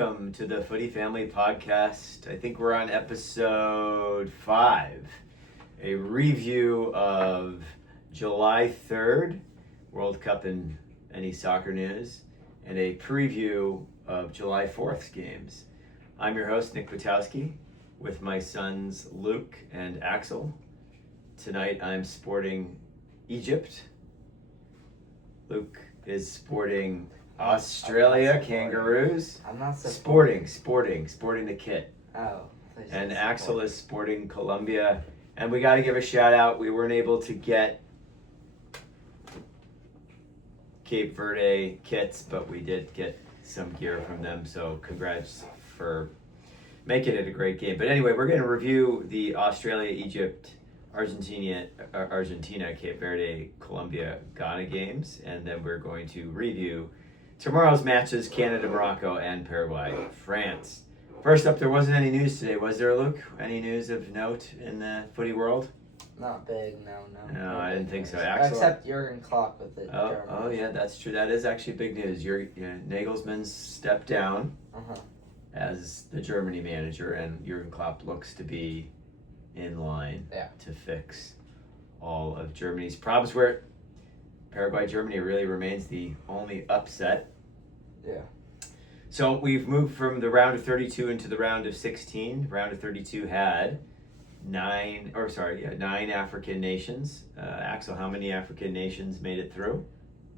welcome to the Footy Family Podcast. I think we're on episode 5, a review of July 3rd, World Cup and any soccer news, and a preview of July 4th's games. I'm your host, Nick Butowski, with my sons Luke and Axel. Tonight I'm sporting Egypt. Luke is sporting Australia Kangaroos. I'm not sporting the kit. Oh. And Axel is sporting Colombia. And we got to give a shout out. We weren't able to get Cape Verde kits, but we did get some gear from them. So congrats for making it a great game. But anyway, we're going to review the Australia, Egypt, Argentina, Cape Verde, Colombia, Ghana games. And then we're going to review tomorrow's matches, Canada, Morocco, and Paraguay, France. First up, there wasn't any news today, was there, Luke? Any news of note in the footy world? Not big, no. No, I didn't think so. Axel? Except Jurgen Klopp with it. Oh, yeah, that's true. That is actually big news. Nagelsmann's stepped down as the Germany manager, and Jurgen Klopp looks to be in line to fix all of Germany's problems, where Paraguay, Germany really remains the only upset. Yeah. So we've moved from the round of 32 into the round of 16. Round of 32 had 9 African nations. Axel, how many African nations made it through?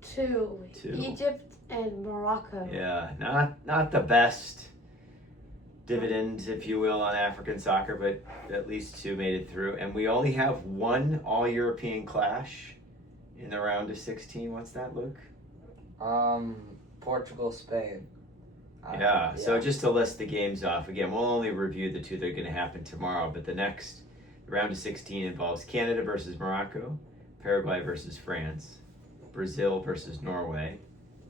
Two. Egypt and Morocco. Yeah, not the best dividend, if you will, on African soccer, but at least 2 made it through. And we only have one all-European clash in the round of 16. What's that, Luke? Portugal, Spain. So just to list the games off, again, we'll only review the 2 that are going to happen tomorrow, but the next round of 16 involves Canada versus Morocco, Paraguay versus France, Brazil versus Norway,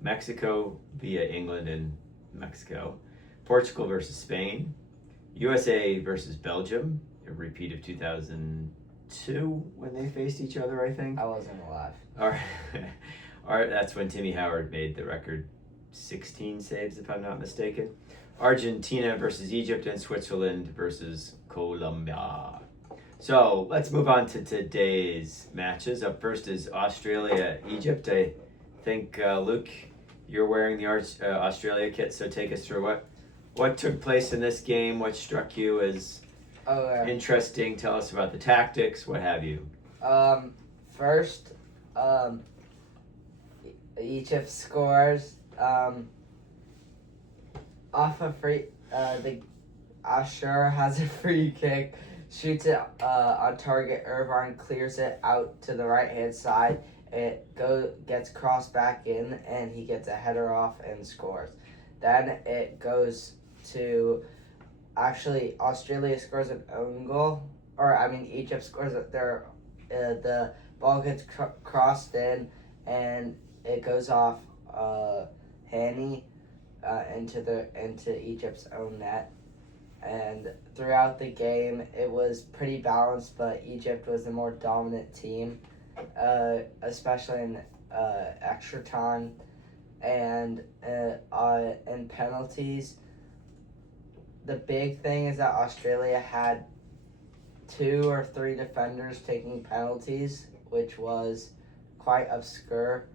Mexico via England and Mexico, Portugal versus Spain, USA versus Belgium, a repeat of 2002 when they faced each other, I think. I wasn't alive. All right, that's when Timmy Howard made the record 16 saves, if I'm not mistaken. Argentina versus Egypt, and Switzerland versus Colombia. So let's move on to today's matches. Up first is Australia, Egypt. I think, Luke, you're wearing the Australia kit, so take us through what took place in this game, what struck you as interesting. Tell us about the tactics, what have you. First, Egypt scores off a free. The Ashur has a free kick, shoots it on target. Irvine clears it out to the right hand side. It gets crossed back in, and he gets a header off and scores. Then it goes to Australia scores an own goal, Egypt scores the ball gets crossed in, and it goes off Hani into Egypt's own net. And throughout the game, it was pretty balanced, but Egypt was the more dominant team, especially in extra time and in penalties. The big thing is that Australia had 2 or 3 defenders taking penalties, which was quite obscure.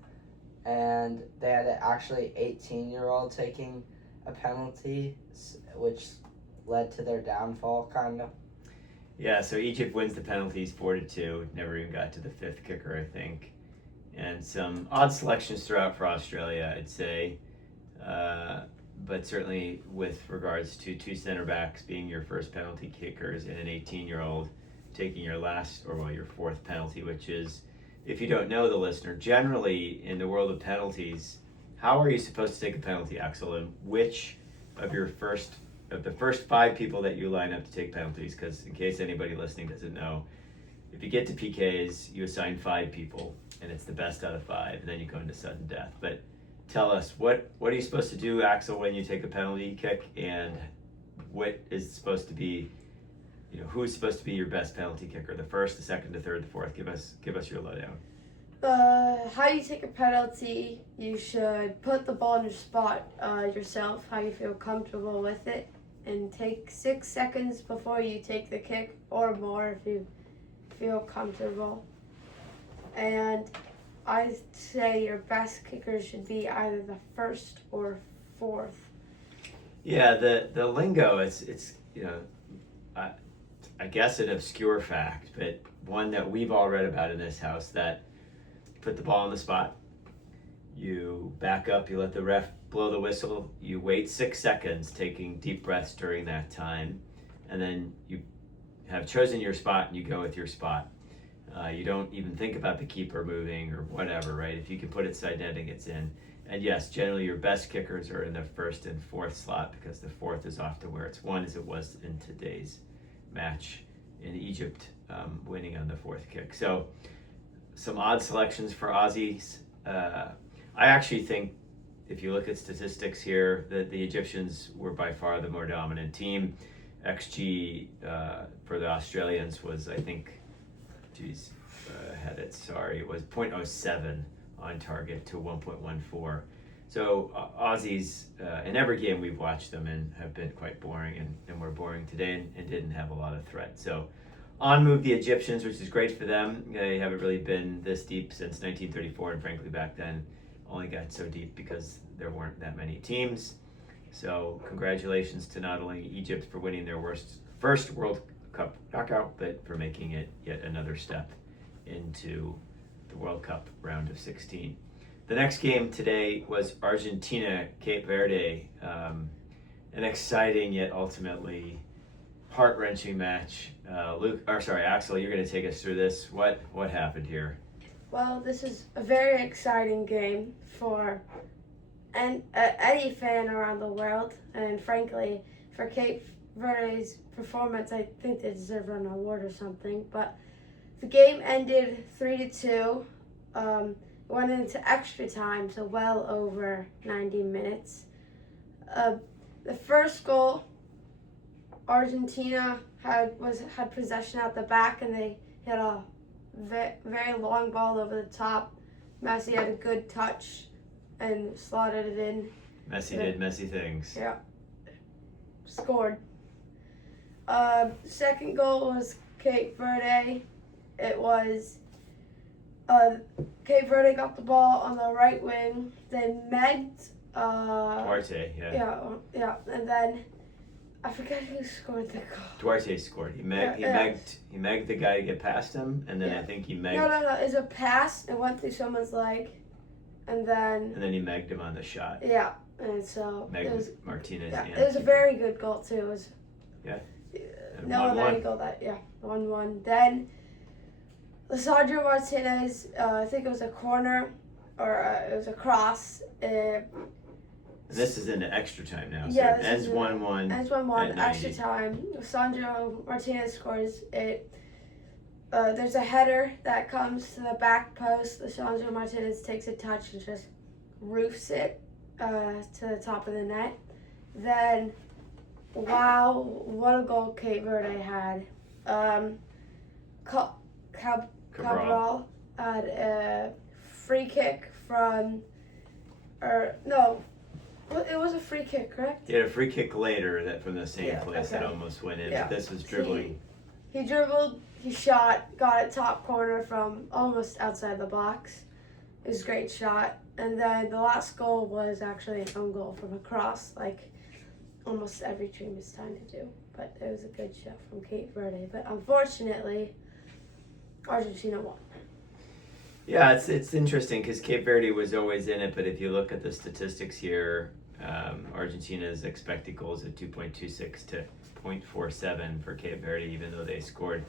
And they had actually 18-year-old taking a penalty, which led to their downfall, kind of. Yeah, so Egypt wins the penalties 4-2. Never even got to the 5th kicker, I think. And some odd selections throughout for Australia, I'd say. But certainly with regards to 2 center backs being your first penalty kickers and an 18-year-old taking your 4th penalty, which is, if you don't know, the listener, generally in the world of penalties, how are you supposed to take a penalty, Axel? And which of the first 5 people that you line up to take penalties, because in case anybody listening doesn't know, if you get to PKs, you assign 5 people, and it's the best out of 5, and then you go into sudden death. But tell us, what are you supposed to do, Axel, when you take a penalty kick, and what is supposed to be, who's supposed to be your best penalty kicker? The first, the second, the third, the fourth? Give us your lowdown. How you take a penalty, you should put the ball in your spot yourself, how you feel comfortable with it, and take 6 seconds before you take the kick or more if you feel comfortable. And I say your best kicker should be either the first or fourth. Yeah, the lingo, it's I guess an obscure fact, but one that we've all read about in this house, that you put the ball on the spot, you back up, you let the ref blow the whistle, you wait 6 seconds, taking deep breaths during that time, and then you have chosen your spot and you go with your spot. You don't even think about the keeper moving or whatever, right? If you can put it side netting, it's in. And yes, generally your best kickers are in the first and fourth slot, because the fourth is often where it's won, as it was in today's match in Egypt, winning on the fourth kick. So some odd selections for Aussies. I actually think, if you look at statistics here, that the Egyptians were by far the more dominant team. XG for the Australians was, I think, had it, sorry, it was 0.07 on target to 1.14. So Aussies, in every game we've watched them in, have been quite boring, and were boring today, and didn't have a lot of threat. So on move the Egyptians, which is great for them. They haven't really been this deep since 1934, and frankly back then only got so deep because there weren't that many teams. So congratulations to not only Egypt for winning their first World Cup knockout, but for making it yet another step into the World Cup round of 16. The next game today was Argentina, Cape Verde. An exciting yet ultimately heart-wrenching match. Axel, you're going to take us through this. What happened here? Well, this is a very exciting game for any fan around the world, and frankly, for Cape Verde's performance, I think they deserve an award or something. But the game ended 3-2. Went into extra time, so well over 90 minutes. The first goal, Argentina had possession at the back, and they hit a very long ball over the top. Messi had a good touch and slotted it in. Messi did Messi things. Yeah. Scored. Second goal was Cape Verde. It was Cape Verde got the ball on the right wing. They megged Duarte, yeah, and then I forget who scored the goal. Duarte scored. He megged the guy to get past him, and then I think he megged. No. It was a pass. It went through someone's leg, and then he megged him on the shot. Yeah, and so Megged Martinez. Yeah, it was a very good goal too. It was. Yeah. No other goal 1-1. Then Lisandro Martinez, I think it was a corner, or it was a cross. This is into extra time now. So yeah, it ends 1-1. Ends 1-1. Extra time. Lisandro Martinez scores it. There's a header that comes to the back post. Lisandro Martinez takes a touch and just roofs it to the top of the net. Then, wow, what a goal Cape Verde had. Cabral had a free kick from, it was a free kick, correct? He had a free kick later from the same place that almost went in. Yeah. But this was dribbling. He dribbled, he shot, got it top corner from almost outside the box. It was a great shot. And then the last goal was actually an own goal from a cross, like almost every team is trying to do. But it was a good shot from Cape Verde. But unfortunately, Argentina won. Yeah, it's interesting because Cape Verde was always in it, but if you look at the statistics here, Argentina's expected goals at 2.26 to 0.47 for Cape Verde, even though they scored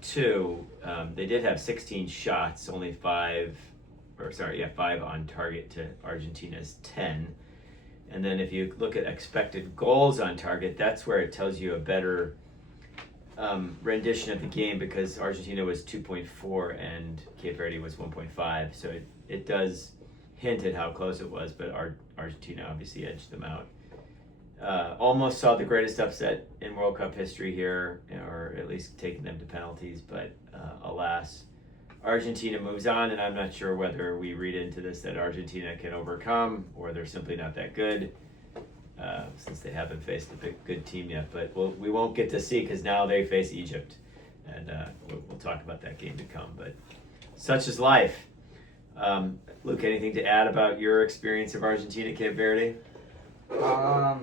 2. They did have 16 shots, only 5 on target to Argentina's 10. And then if you look at expected goals on target, that's where it tells you a better rendition of the game, because Argentina was 2.4 and Cape Verde was 1.5. So it does hint at how close it was, but Argentina obviously edged them out. Almost saw the greatest upset in World Cup history here, or at least taking them to penalties, but alas, Argentina moves on, and I'm not sure whether we read into this that Argentina can overcome or they're simply not that good, since they haven't faced a big good team yet. But we won't get to see because now they face Egypt, and we'll talk about that game to come. But such is life. Luke, anything to add about your experience of Argentina, Cape Verde? I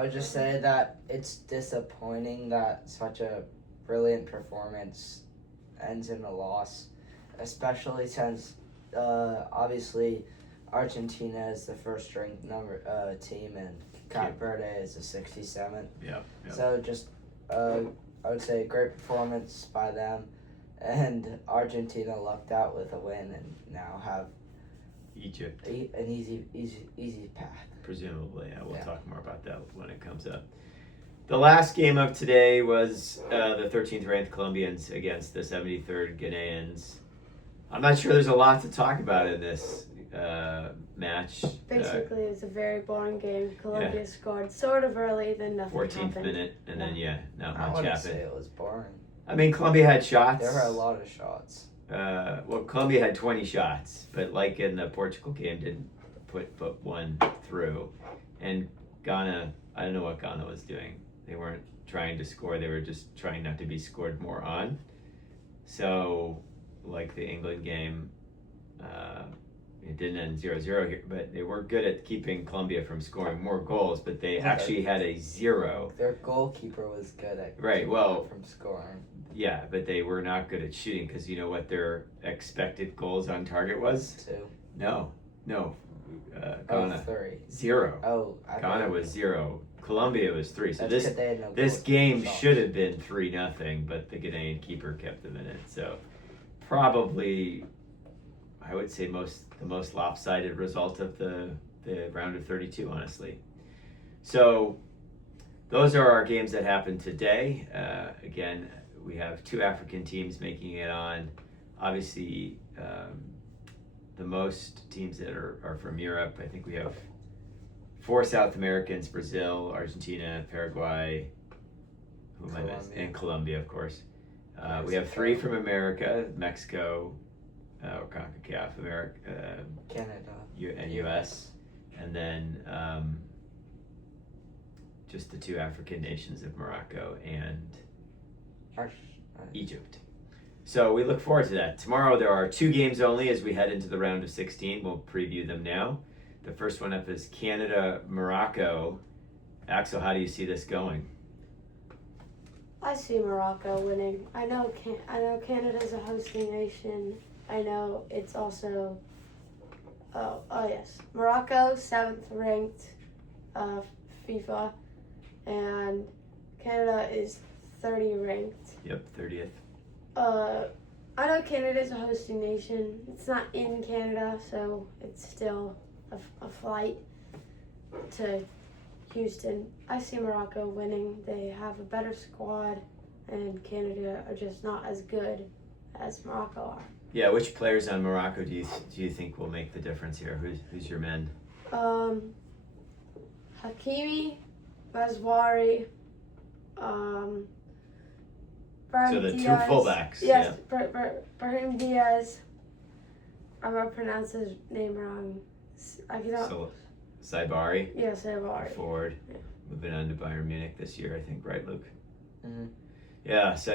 would just say that it's disappointing that such a brilliant performance ends in a loss, especially since obviously Argentina is the first ranked team and Cape Verde is the 67th. Yeah. So just I would say great performance by them, and Argentina lucked out with a win and now have Egypt, an easy path. presumably. We'll Yeah. talk more about that when it comes up. The last game of today was the 13th ranked Colombians against the 73rd Ghanaians. I'm not sure there's a lot to talk about in this match. Basically, it's a very boring game. Colombia scored sort of early, then nothing 14th happened. minute, and then not I much wouldn't say happened. it was boring. I mean, Colombia had shots. There were a lot of shots. Colombia had 20 shots, but like in the Portugal game, didn't put one through. And Ghana, I don't know what Ghana was doing. They weren't trying to score, they were just trying not to be scored more on. So, like the England game, it didn't end 0-0 here, but they were good at keeping Colombia from scoring more goals, but they actually had a 0. Their goalkeeper was good at Right, well, from scoring. yeah, but they were not good at shooting because you know what their expected goals on target was? 2. No. Oh, Ghana 3. 0. Oh, Ghana was 0. Colombia was 3. So That's 'cause they had no this goals. game Shots. should have been 3-0, but the Ghanaian keeper kept them in it. So probably, I would say the most lopsided result of the round of 32, honestly. So those are our games that happened today. Again, we have 2 African teams making it on. Obviously, the most teams that are from Europe. I think we have 4 South Americans: Brazil, Argentina, Paraguay, who am I missing? Colombia. And Colombia, of course. We have 3 from America: Mexico, or CONCACAF, America, Canada, and US, and then just the 2 African nations of Morocco and Egypt. So we look forward to that. Tomorrow there are 2 games only as we head into the round of 16. We'll preview them now. The first one up is Canada-Morocco. Axel, how do you see this going? I see Morocco winning. I know Canada's a hosting nation. I know it's also. Oh yes, Morocco 7th ranked, FIFA, and Canada is 30 ranked. Yep, 30th. I know Canada's a hosting nation. It's not in Canada, so it's still a flight to Houston. I see Morocco winning. They have a better squad, and Canada are just not as good as Morocco are. Yeah, which players on Morocco do you think will make the difference here? Who's your men? Hakimi, Mazwari, Brahim So the 2 Diaz. fullbacks. Yes, Brahim Diaz. I'm gonna pronounce his name wrong. I cannot. So Saibari, Yes, Mazwari. forward, Yeah. moving on to Bayern Munich this year, I think, right, Luke? Mhm. Yeah, so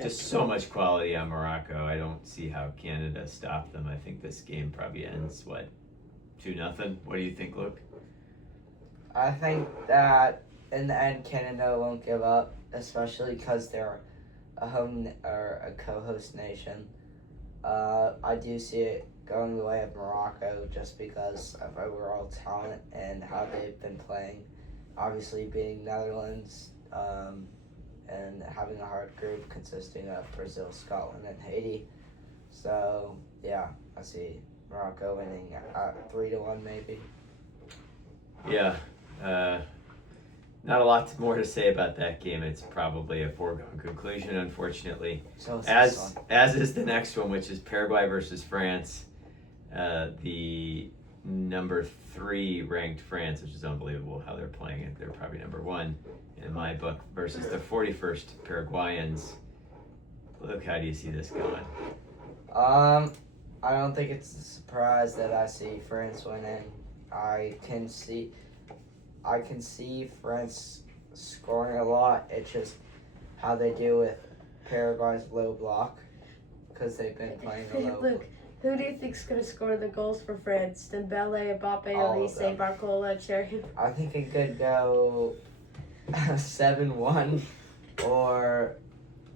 just so much quality on Morocco. I don't see how Canada stopped them. I think this game probably ends, 2-0? What do you think, Luke? I think that in the end Canada won't give up, especially because they're a home or a co-host nation. I do see it going the way of Morocco just because of overall talent and how they've been playing. Obviously, being Netherlands and having a hard group consisting of Brazil, Scotland, and Haiti. So yeah, I see Morocco winning 3-1 maybe. Yeah, not a lot more to say about that game. It's probably a foregone conclusion, unfortunately. So it's As is the next one, which is Paraguay versus France. The number 3 ranked France, which is unbelievable how they're playing it. They're probably number 1 in my book, versus the 41st Paraguayans. Look, how do you see this going? I don't think it's a surprise that I see France winning. I can see France scoring a lot. It's just how they do with Paraguay's low block because they've been playing the low. Luke, who do you think's gonna score the goals for France? Dembele, Mbappe, All of Elise, them. Barcola, Cherry. I think it could go 7-1, or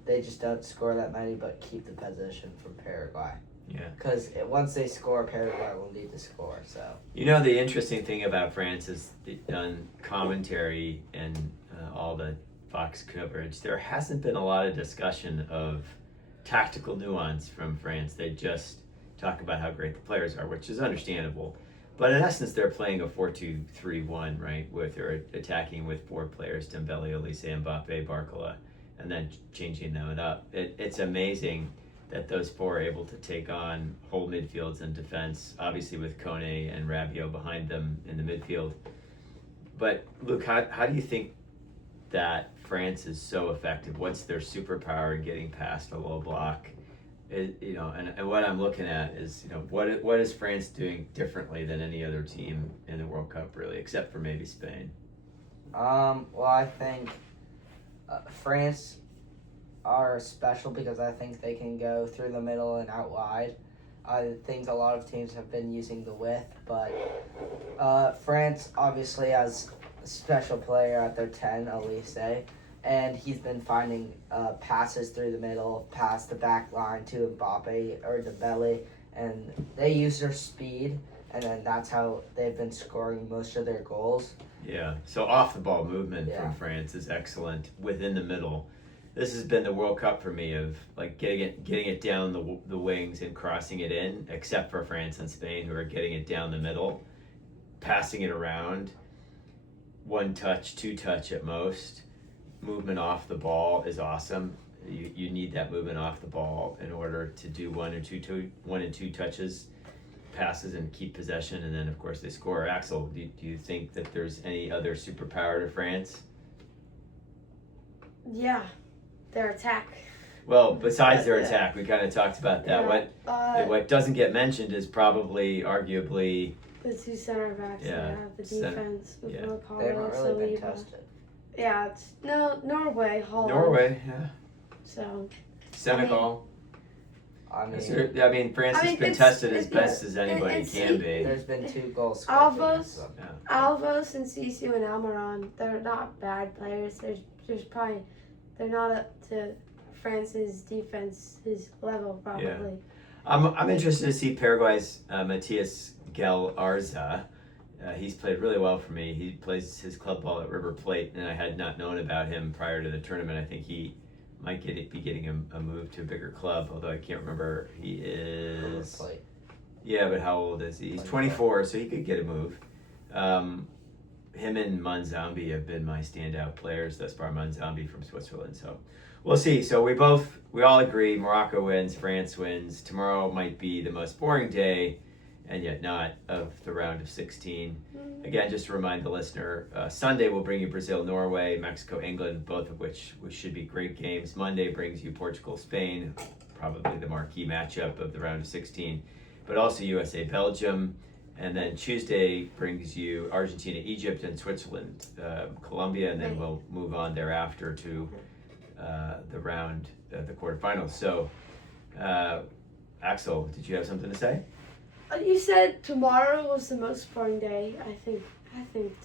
they just don't score that many but keep the possession from Paraguay. Yeah. Because once they score, Paraguay will need to score. So The interesting thing about France is on commentary and all the Fox coverage, there hasn't been a lot of discussion of tactical nuance from France. They just talk about how great the players are, which is understandable. But in essence, they're playing a 4-2-3-1, right? Where they're attacking with 4 players, Dembele, Elise, Mbappe, Barcola, and then changing them up. It's amazing that those 4 are able to take on whole midfields and defense, obviously with Kone and Rabiot behind them in the midfield. But Luke, how do you think that France is so effective? What's their superpower in getting past a low block? And what I'm looking at is, what is France doing differently than any other team in the World Cup, really, except for maybe Spain? well, I think France are special because I think they can go through the middle and out wide. I think a lot of teams have been using the width, but France obviously has a special player at their 10, Elise, and he's been finding passes through the middle, past the back line to Mbappe or Dembele, and they use their speed, and then that's how they've been scoring most of their goals. Yeah, so off the ball movement Yeah. from France is excellent within the middle. This has been the World Cup for me of like getting it down the wings and crossing it in, except for France and Spain, who are getting it down the middle, passing it around, 1 touch, 2 touch at most. Movement off the ball is awesome. You need that movement off the ball in order to do 1 and 2 touches, passes, and keep possession, and then of course they score. Axel, do you think that there's any other superpower to France? Yeah, their attack. Well, besides their Yeah. attack, we kind of talked about that. Yeah. What doesn't get mentioned is probably, arguably, The 2 center backs Yeah, that have the center- defense with yeah. Mercado, They haven't really been Saliba. tested. Yeah, it's Norway, Holland. Norway, yeah, So Senegal. I mean, France I has mean, been it's- tested as it's- best as anybody it's- can be. there's been 2 goals scored against them. Alvos and Sisu and Almiron, they're not bad players. They're not up to France's defense's level probably. Yeah. I'm interested to see Paraguay's Matias Gel Arza. He's played really well for me. He plays his club ball at River Plate, and I had not known about him prior to the tournament. I think he might be getting a move to a bigger club, although I can't remember. He is... Plate. Yeah, but how old is he? He's 24, so he could get a move. Him and Manzambi have been my standout players thus far. Manzambi from Switzerland, so we'll see. So we all agree Morocco wins, France wins. Tomorrow might be the most boring day, and yet not, of the round of 16. Again, just to remind the listener, Sunday will bring you Brazil, Norway, Mexico, England, both of which should be great games. Monday brings you Portugal, Spain, probably the marquee matchup of the round of 16, but also USA, Belgium. And then Tuesday brings you Argentina, Egypt, and Switzerland, Colombia, and then we'll move on thereafter to the round, the quarterfinals. So, Axel, did you have something to say? You said tomorrow was the most boring day. I think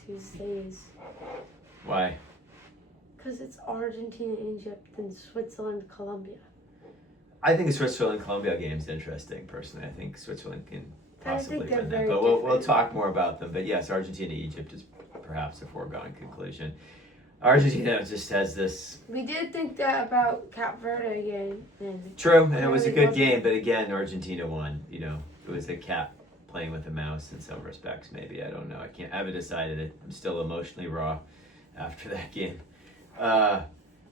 Tuesday is, Why? because it's Argentina, Egypt, and Switzerland, Colombia. I think the Switzerland-Colombia game is interesting, personally. I think Switzerland can I possibly think they're win that. very But we'll different. talk more about them. But yes, Argentina, Egypt is perhaps a foregone conclusion. Argentina just has this... We did think that about Cape Verde game. And True, and it was a really good wasn't. game, but again, Argentina won. It was a cat playing with a mouse in some respects, maybe. I don't know. I haven't decided it. I'm still emotionally raw after that game.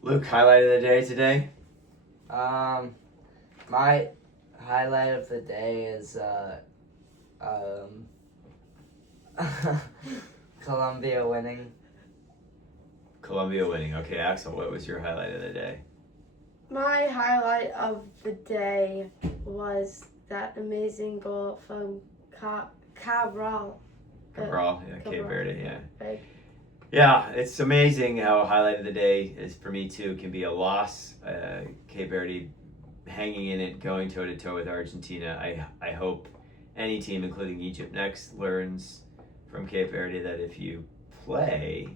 Luke, highlight of the day today? My highlight of the day is Colombia winning. Colombia winning. Okay, Axel, what was your highlight of the day? My highlight of the day was that amazing goal from Cabral. Cabral, yeah, Cape Cabral. Verde, yeah. Right. Yeah, it's amazing how highlight of the day is for me too. Can be a loss. Cape Verde hanging in it, going toe to toe with Argentina. I hope any team, including Egypt next, learns from Cape Verde that if you play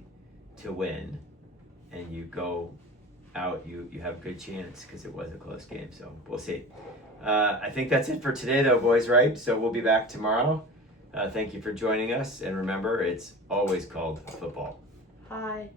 to win and you go out, you have a good chance, because it was a close game. So we'll see. I think that's it for today, though, boys. Right? So we'll be back tomorrow. Thank you for joining us, and remember, it's always called football. Hi.